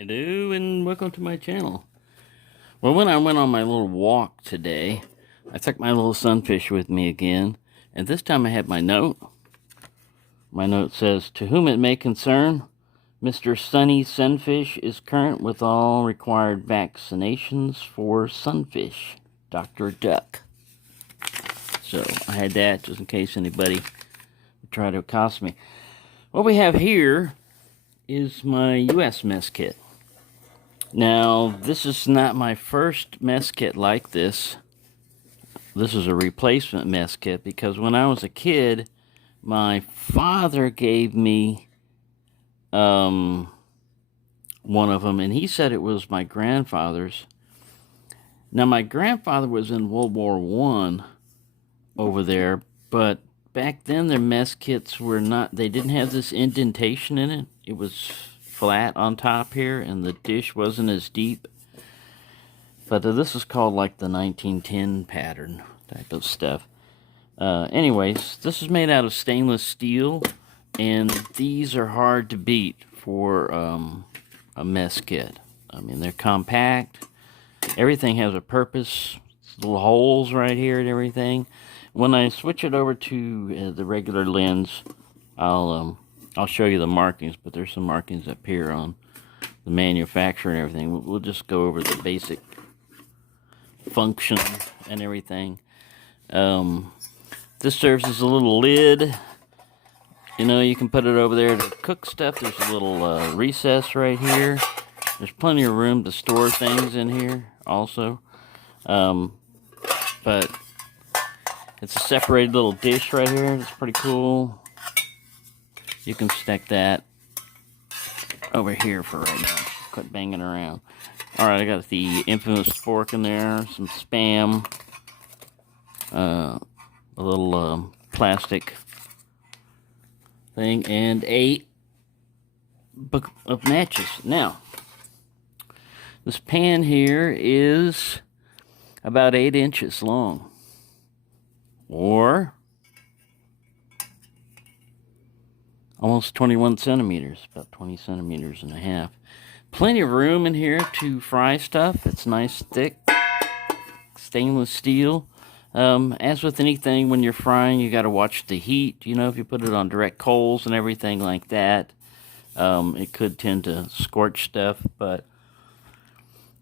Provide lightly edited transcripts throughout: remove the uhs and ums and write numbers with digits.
Hello and welcome to my channel. Well, when I went on my little walk today, I took my little sunfish with me again, and this time I had my note. My note says, "To whom it may concern, Mr. Sunny Sunfish is current with all required vaccinations for sunfish. Dr. Duck." So I had that just in case anybody would try to accost me. What we have here is my U.S. mess kit. Now, this is not my first mess kit like this. This is a replacement mess kit because when I was a kid, my father gave me one of them, and he said it was my grandfather's. Now, my grandfather was in World War I over there, but back then their mess kits were not, they didn't have this indentation in it. It was flat on top here, and the dish wasn't as deep. But this is called like the 1910 pattern type of stuff. Anyways, this is made out of stainless steel, and these are hard to beat for a mess kit. I mean, they're compact. Everything has a purpose. Little holes right here and everything. When I switch it over to the regular lens, I'll show you the markings, but there's some markings up here on the manufacturer and everything. We'll just go over the basic function and everything. This serves as a little lid. You know, you can put it over there to cook stuff. There's a little recess right here. There's plenty of room to store things in here also. But it's a separated little dish right here. It's pretty cool. You can stick that over here for right now. Quit banging around. Alright, I got the infamous fork in there, some Spam, a little plastic thing, and a book of matches. Now, this pan here is about 8 inches long, or almost 21 centimeters, about 20 centimeters and a half. Plenty of room in here to fry stuff. It's nice, thick, stainless steel. As with anything, when you're frying, you got to watch the heat. You know, if you put it on direct coals and everything like that, it could tend to scorch stuff. But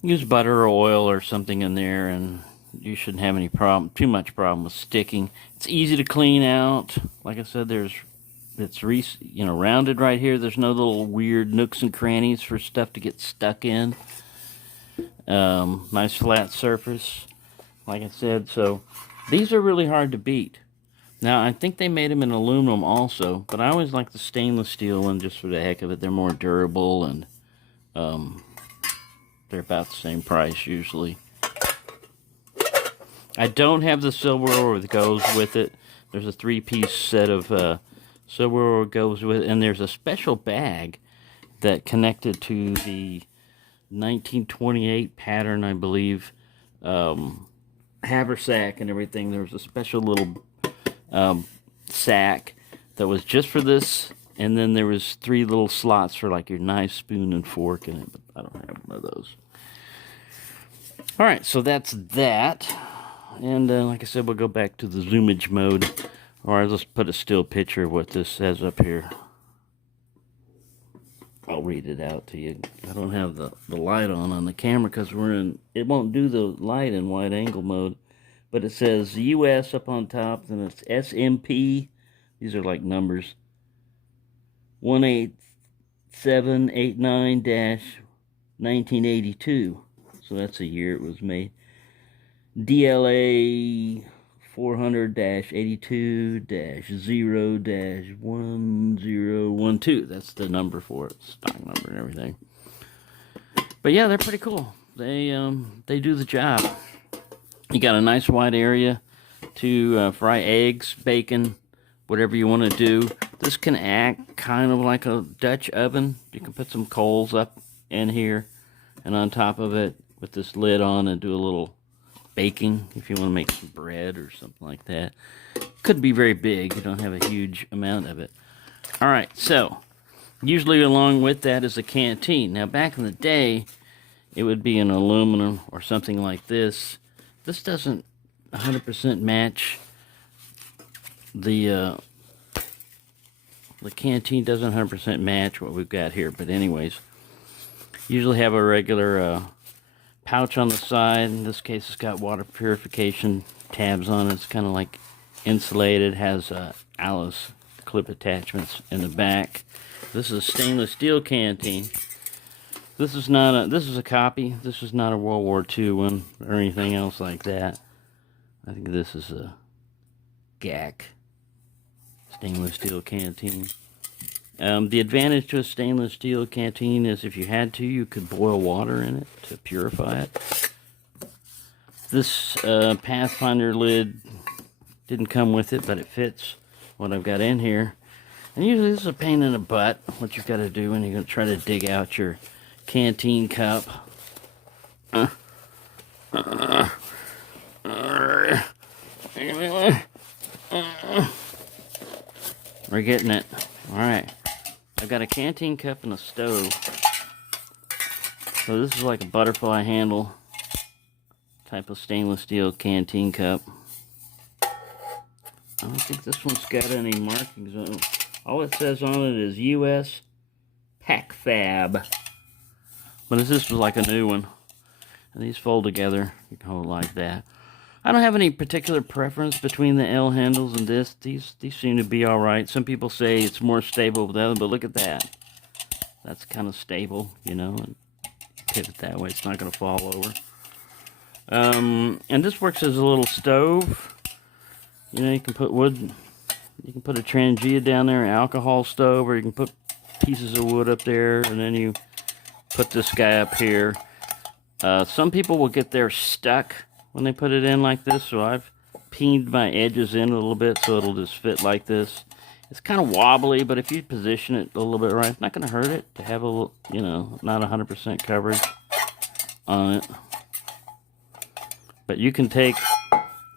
use butter or oil or something in there, and you shouldn't have any problem, too much problem with sticking. It's easy to clean out. Like I said, it's rounded right here. There's no little weird nooks and crannies for stuff to get stuck in. Nice flat surface, like I said. So these are really hard to beat. Now, I think they made them in aluminum also, but I always like the stainless steel one just for the heck of it. They're more durable, and they're about the same price usually. I don't have the silverware that goes with it. There's a 3-piece set of silverware goes with it, and there's a special bag that connected to the 1928 pattern, I believe, haversack and everything. There was a special little sack that was just for this, and then there was 3 little slots for like your knife, spoon, and fork in it, but I don't have one of those. Alright, so that's that. And like I said, we'll go back to the zoomage mode. Or I'll just put a still picture of what this says up here. I'll read it out to you. I don't have the light on the camera because it won't do the light in wide angle mode. But it says US up on top, then it's SMP. These are like numbers. 18789-1982. So that's the year it was made. DLA 400-82-0-1012. That's the number for it, stock number and everything. But yeah, they're pretty cool. They do the job. You got a nice wide area to fry eggs, bacon, whatever you want to do. This can act kind of like a Dutch oven. You can put some coals up in here and on top of it with this lid on and do a little baking if you want to make some bread or something like that. Could be very big. You don't have a huge amount of it. All right, so Usually along with that is a canteen. Now back in the day, it would be an aluminum or something like this. This doesn't 100% match the canteen doesn't 100% match what we've got here. But anyways, usually have a regular pouch on the side. In this case, it's got water purification tabs on it. It's kind of like insulated. Has Alice clip attachments in the back. This is a stainless steel canteen. This is a copy. This is not a World War II one or anything else like that. I think this is a GAC stainless steel canteen. The advantage to a stainless steel canteen is if you had to, you could boil water in it to purify it. This Pathfinder lid didn't come with it, but it fits what I've got in here. And usually this is a pain in the butt, what you've got to do when you're going to try to dig out your canteen cup. We're getting it. Alright. I've got a canteen cup and a stove. So this is like a butterfly handle type of stainless steel canteen cup. I don't think this one's got any markings on it. All it says on it is US Pack Fab. But this was like a new one. And these fold together. You can hold it like that. I don't have any particular preference between the L handles and this. These seem to be alright. Some people say it's more stable with the other, but look at that. That's kind of stable, you know, and pivot that way. It's not going to fall over. And this works as a little stove. You know, you can put wood, you can put a Trangia down there, an alcohol stove, or you can put pieces of wood up there, and then you put this guy up here. Some people will get theirs stuck when they put it in like this, so I've peened my edges in a little bit so it'll just fit like this. It's kind of wobbly, but if you position it a little bit right, it's not going to hurt it to have a little, you know, not 100% coverage on it. But you can take,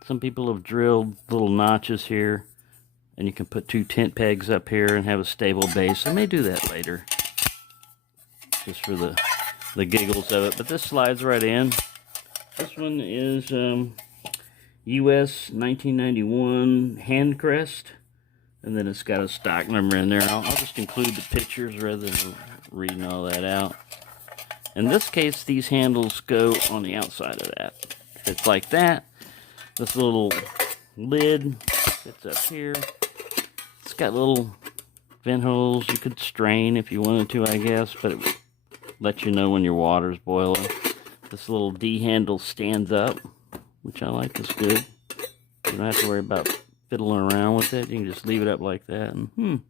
some people have drilled little notches here, and you can put 2 tent pegs up here and have a stable base. I may do that later, just for the giggles of it. But this slides right in. This one is US 1991 hand crest, and then it's got a stock number in there. I'll just include the pictures rather than reading all that out. In this case, these handles go on the outside of that. It's like that. This little lid fits up here. It's got little vent holes. You could strain if you wanted to, I guess, but it would let you know when your water's boiling. This little D handle stands up, which I like. Is good. You don't have to worry about fiddling around with it. You can just leave it up like that. And,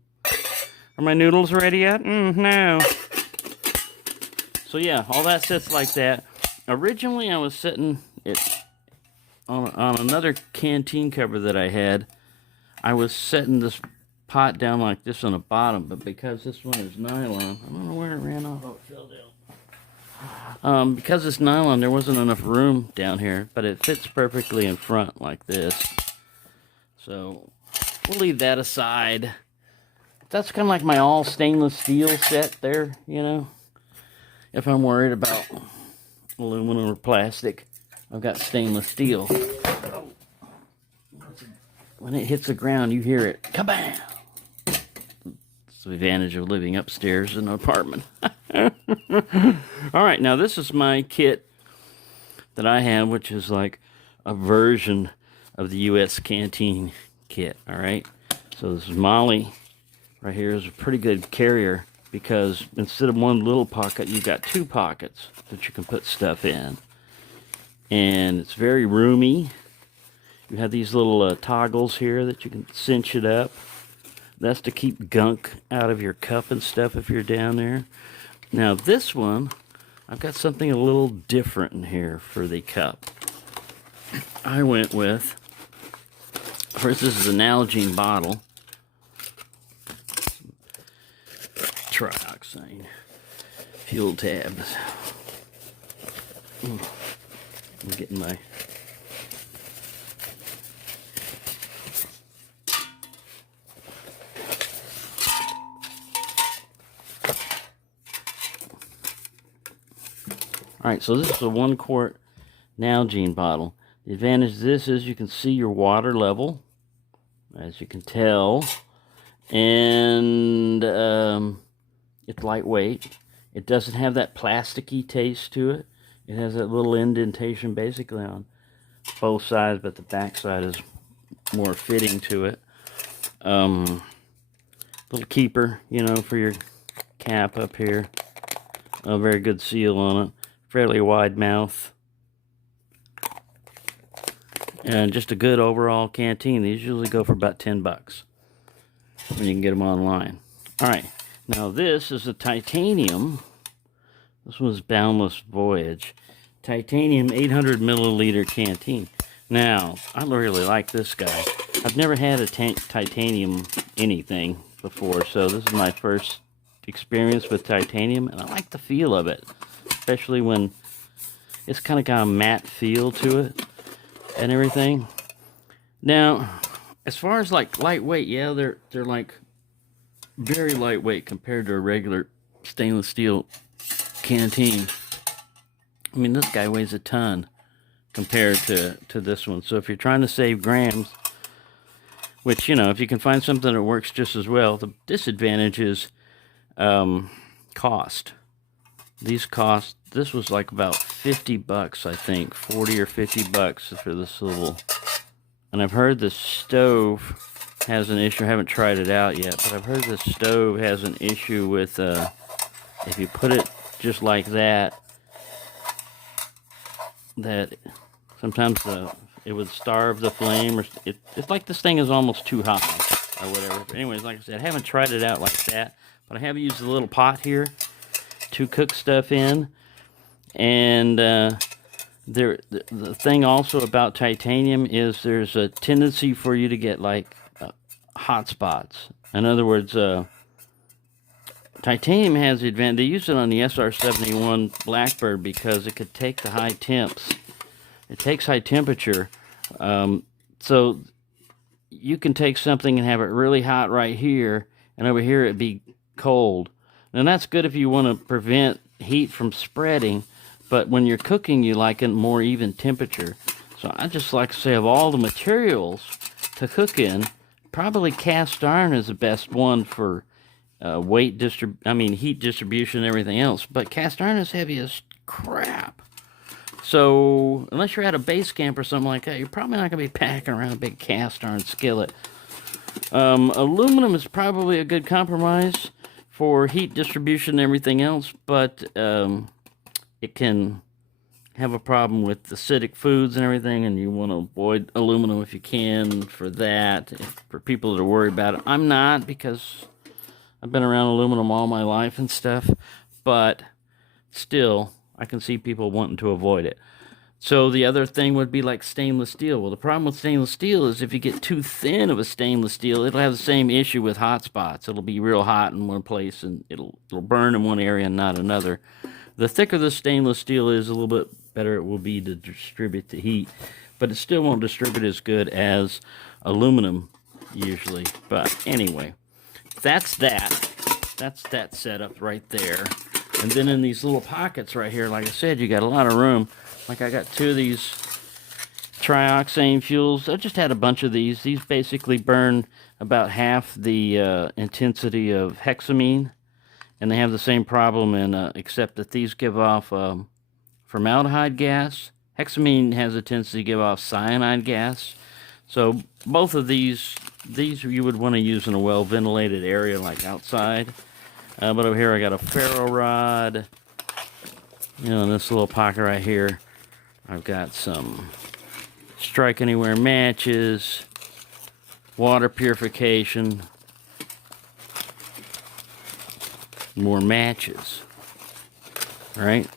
are my noodles ready yet? No. So yeah, all that sits like that. Originally, I was sitting it on another canteen cover that I had. I was setting this pot down like this on the bottom, but because this one is nylon, I don't know where it ran off. Oh, it fell down. Because it's nylon, there wasn't enough room down here, but it fits perfectly in front like this. So we'll leave that aside. That's kind of like my all stainless steel set there, you know. If I'm worried about aluminum or plastic, I've got stainless steel. When it hits the ground, you hear it. Kabam! It's the advantage of living upstairs in an apartment. Alright, now this is my kit that I have, which is like a version of the US Canteen kit. Alright, so this is Molly. Right here is a pretty good carrier because instead of one little pocket, you've got 2 pockets that you can put stuff in. And it's very roomy. You have these little toggles here that you can cinch it up. That's to keep gunk out of your cup and stuff if you're down there. Now this one, I've got something a little different in here for the cup. I went with, first this is a Nalgene bottle. Trioxane fuel tabs. I'm getting my Alright, so this is a 1 quart Nalgene bottle. The advantage of this is you can see your water level, as you can tell, and it's lightweight. It doesn't have that plasticky taste to it. It has that little indentation basically on both sides, but the back side is more fitting to it. Little keeper, you know, for your cap up here. A very good seal on it. Fairly wide mouth. And just a good overall canteen. These usually go for about 10 bucks when you can get them online. Alright, now this is a titanium. This was Boundless Voyage. Titanium 800 milliliter canteen. Now, I really like this guy. I've never had a titanium anything before, so this is my first experience with titanium, and I like the feel of it, especially when it's kind of got a matte feel to it and everything. Now, as far as like lightweight, yeah, they're like very lightweight compared to a regular stainless steel canteen. I mean, this guy weighs a ton compared to this one. So if you're trying to save grams, which, you know, if you can find something that works just as well, the disadvantage is cost. These cost, this was like about 50 bucks, I think, 40 or 50 bucks for this little, and I've heard the stove has an issue. I haven't tried it out yet, but I've heard the stove has an issue with, if you put it just like that, that sometimes it would starve the flame, or it's like this thing is almost too hot or whatever. But anyways, like I said, I haven't tried it out like that, but I have used the little pot here to cook stuff in. And the thing also about titanium is there's a tendency for you to get like hot spots. In other words, titanium has the advantage. They use it on the SR-71 Blackbird because it could take the high temps. It takes high temperature. So you can take something and have it really hot right here, and over here it'd be cold. And that's good if you want to prevent heat from spreading, but when you're cooking, you like a more even temperature. So I just like to say, of all the materials to cook in, probably cast iron is the best one for heat distribution and everything else. But cast iron is heavy as crap. So unless you're at a base camp or something like that, you're probably not going to be packing around a big cast iron skillet. Aluminum is probably a good compromise for heat distribution and everything else, but it can have a problem with acidic foods and everything, and you want to avoid aluminum if you can for that, for people that are worried about it. I'm not, because I've been around aluminum all my life and stuff, but still, I can see people wanting to avoid it. So the other thing would be like stainless steel. Well, the problem with stainless steel is if you get too thin of a stainless steel, it'll have the same issue with hot spots. It'll be real hot in one place, and it'll burn in one area and not another. The thicker the stainless steel is, a little bit better it will be to distribute the heat, but it still won't distribute as good as aluminum usually. But anyway, that's that setup right there. And then in these little pockets right here, like I said, you got a lot of room. Like I got 2 of these trioxane fuels. I just had a bunch of these. These basically burn about half the intensity of hexamine, and they have the same problem, except that these give off formaldehyde gas. Hexamine has a tendency to give off cyanide gas. So both of these you would want to use in a well-ventilated area like outside. But over here I got a ferro rod. You know, in this little pocket right here, I've got some strike anywhere matches, water purification, more matches. All right.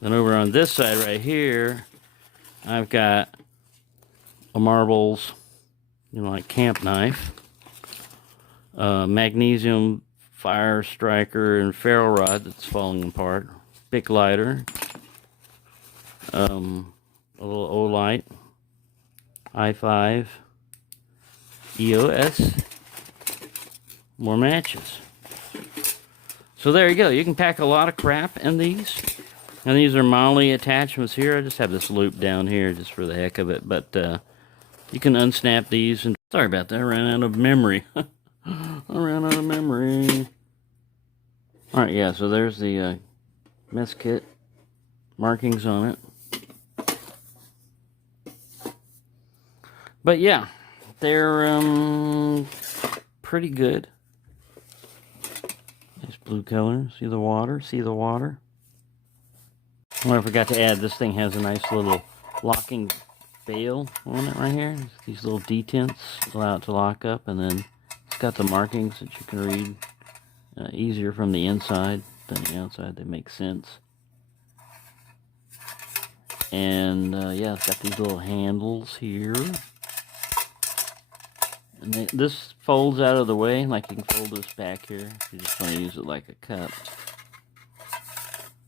Then over on this side right here, I've got a marbles, you know, like camp knife, magnesium fire striker and ferro rod that's falling apart, Bic lighter, a little Olight, I5, EOS, more matches. So there you go. You can pack a lot of crap in these. And these are Molly attachments here. I just have this loop down here just for the heck of it. But you can unsnap these. And sorry about that. I ran out of memory. I ran out of memory. Alright, yeah. So there's the mess kit markings on it. But yeah, they're pretty good. Nice blue color. See the water? See the water? Oh, I forgot to add, this thing has a nice little locking bail on it right here. These little detents allow it to lock up, and then it's got the markings that you can read easier from the inside than the outside. They make sense. And yeah, it's got these little handles here. And this folds out of the way, like you can fold this back here if you just want to use it like a cup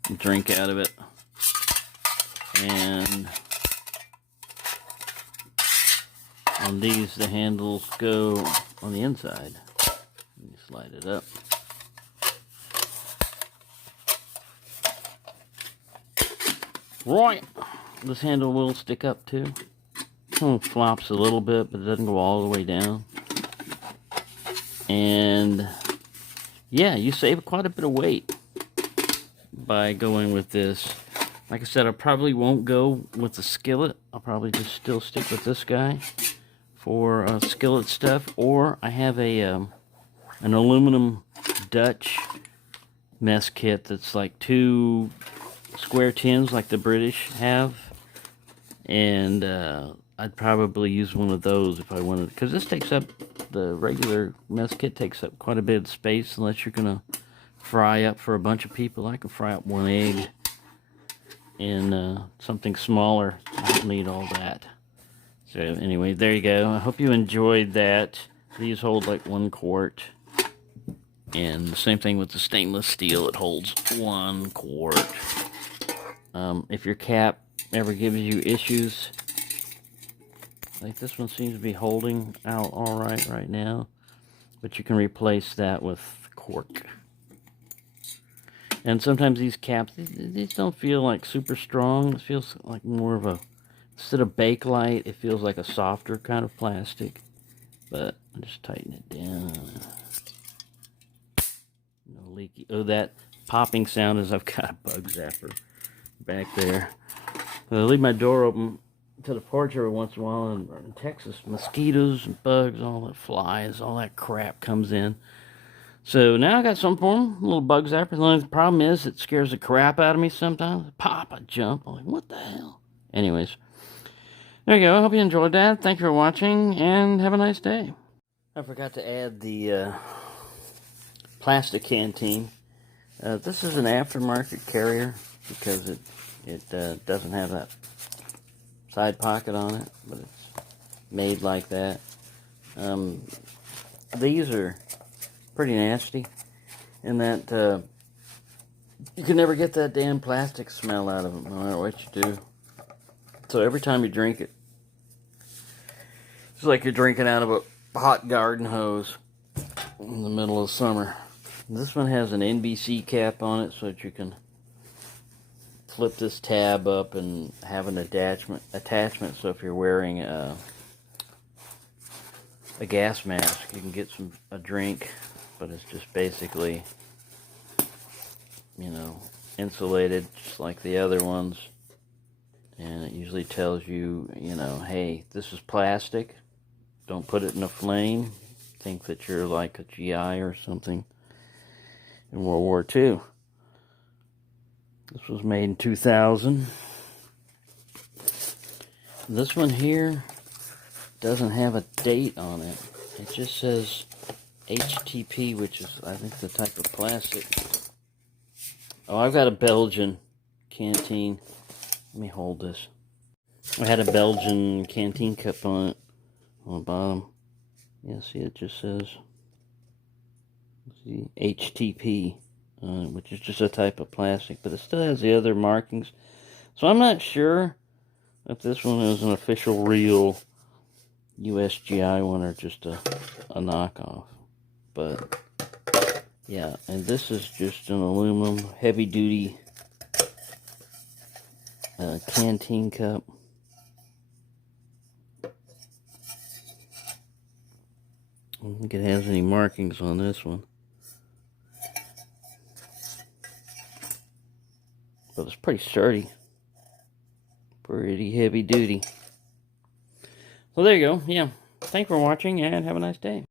and drink out of it. And on these, the handles go on the inside. You slide it up. Right, this handle will stick up too. It flops a little bit, but it doesn't go all the way down. And yeah, you save quite a bit of weight by going with this. Like I said, I probably won't go with the skillet. I'll probably just still stick with this guy for skillet stuff. Or I have a an aluminum Dutch mess kit that's like 2 square tins like the British have. And I'd probably use one of those if I wanted, because this takes up, the regular mess kit takes up quite a bit of space unless you're gonna fry up for a bunch of people. I can fry up 1 egg in something smaller. I don't need all that. So anyway, there you go. I hope you enjoyed that. These hold like 1 quart. And the same thing with the stainless steel. It holds 1 quart. If your cap ever gives you issues, like this one seems to be holding out all right now, but you can replace that with cork. And sometimes these caps, these don't feel like super strong. It feels like more of a, instead of Bakelite, it feels like a softer kind of plastic. But I'll just tighten it down. No leaky. Oh, that popping sound is I've got a bug zapper back there. I leave my door open to the porch every once in a while, and in Texas, mosquitoes and bugs, all that flies, all that crap comes in. So now I got something for them, a little bug zapper. The only problem is it scares the crap out of me sometimes. Pop, I jump. I'm like, what the hell? Anyways, there you go. I hope you enjoyed that. Thank you for watching, and have a nice day. I forgot to add the plastic canteen. This is an aftermarket carrier because it doesn't have that side pocket on it, but it's made like that. These are pretty nasty in that you can never get that damn plastic smell out of them, no matter what you do. So every time you drink it, it's like you're drinking out of a hot garden hose in the middle of summer. This one has an NBC cap on it so that you can flip this tab up and have an attachment. So if you're wearing a gas mask, you can get a drink, but it's just basically, you know, insulated just like the other ones. And it usually tells you, you know, hey, this is plastic. Don't put it in a flame. Think that you're like a GI or something in World War II. This was made in 2000. This one here doesn't have a date on it. It just says HTP, which is, I think, the type of plastic. Oh, I've got a Belgian Canteen. Let me hold this. I had a Belgian Canteen cup on it, on the bottom. Yeah, see, it just says, see, HTP. Which is just a type of plastic, but it still has the other markings. So I'm not sure if this one is an official, real USGI one or just a knockoff. But yeah, and this is just an aluminum heavy-duty Canteen cup. I don't think it has any markings on this one. But it's pretty sturdy. Pretty heavy duty. So there you go. Yeah. Thanks for watching and have a nice day.